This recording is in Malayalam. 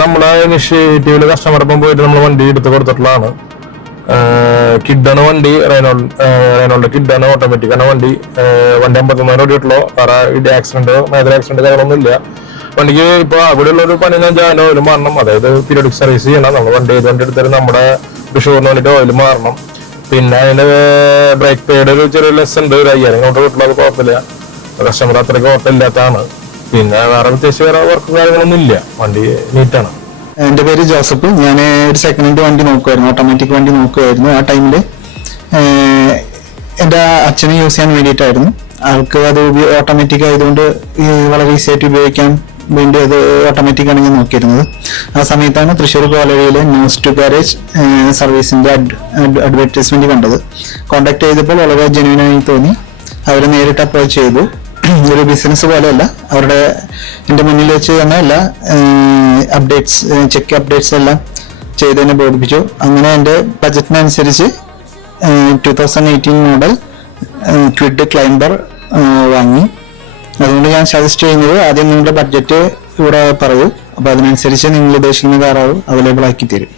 നമ്മളെ ഇനിഷ്യേറ്റീവില് കസ്റ്റമറൊപ്പം പോയിട്ട് നമ്മൾ വണ്ടി എടുത്ത് കൊടുത്തിട്ടുള്ളതാണ്. കിഡാണ് വണ്ടി, റെനോൾഡ് കിഡാണ്, ഓട്ടോമാറ്റിക് ആണ് വണ്ടി. 53 ഓടിയിട്ടുള്ളൂ. വേറെ ആക്സിഡന്റ്, മേജർ ആക്സിഡന്റ് കാര്യങ്ങളൊന്നും ഇല്ല വണ്ടിക്ക്. ഇപ്പൊ അവിടെയുള്ള ഒരു പണി എന്ന് വെച്ചാൽ ഓയിൽ മാറണം. അതായത് പീരിയോഡിക് സർവീസ് ചെയ്യണം. നമ്മൾ വണ്ടി വണ്ടി എടുത്താൽ നമ്മുടെ ഷോറിന് വേണ്ടിയിട്ട് ഓയിൽ മാറണം. പിന്നെ അതിന്റെ ബ്രേക്ക് പേയുടെ ഒരു ചെറിയ ലെസ് ഉണ്ട്. ഒരു 5000 കിലോമീറ്റർ കിട്ടുള്ള അത് കുഴപ്പമില്ല. കസ്റ്റമർ അത്രയ്ക്ക് കുഴപ്പമില്ലാത്തതാണ്. പിന്നെ വേറെ പ്രത്യേകിച്ച് വേറെ വർക്കും കാര്യങ്ങളൊന്നും ഇല്ല. വണ്ടി നീറ്റാണ്. എൻ്റെ പേര് ജോസഫ്. ഞാൻ ഒരു സെക്കൻഡ് ഹാൻഡ് വണ്ടി നോക്കുമായിരുന്നു, ഓട്ടോമാറ്റിക് വണ്ടി നോക്കുമായിരുന്നു. ആ ടൈമിൽ എൻ്റെ അച്ഛനെ യൂസ് ചെയ്യാൻ വേണ്ടിയിട്ടായിരുന്നു. ആൾക്ക് അത് ഓട്ടോമാറ്റിക് ആയതുകൊണ്ട് വളരെ ഈസി ആയിട്ട് ഉപയോഗിക്കാൻ വേണ്ടി അത് ഓട്ടോമാറ്റിക് ആണ് ഞാൻ നോക്കിയിരുന്നത്. ആ സമയത്താണ് തൃശ്ശൂർ കോളേജിലെ ന്യൂസ് ടു ഗാരേജ് സർവീസിൻ്റെ അഡ്വർടൈസ്മെന്റ് കണ്ടത്. കോൺടാക്ട് ചെയ്തപ്പോൾ വളരെ ജെന്യൂനായി തോന്നി. അവർ നേരിട്ട് അപ്രോച്ച് ചെയ്തു. ഒരു ബിസിനസ് പോലെയല്ല, അവരുടെ എൻ്റെ മുന്നിൽ വെച്ച് തന്നെ എല്ലാ അപ്ഡേറ്റ്സ്, ചെക്ക് അപ്ഡേറ്റ്സ് എല്ലാം ചെയ്തതിനെ ബോധിപ്പിച്ചു. അങ്ങനെ എൻ്റെ ബജറ്റിനനുസരിച്ച് 2018 മോഡൽ ക്വിഡ് ക്ലൈംബർ വാങ്ങി. അതുകൊണ്ട് ഞാൻ സജസ്റ്റ് ചെയ്യുന്നത് ആദ്യം നിങ്ങളുടെ ബഡ്ജറ്റ് ഇവിടെ പറയൂ. അപ്പോൾ അതിനനുസരിച്ച് നിങ്ങൾ ഉദ്ദേശിക്കുന്ന കാർ അവൈലബിൾ ആക്കി തരും.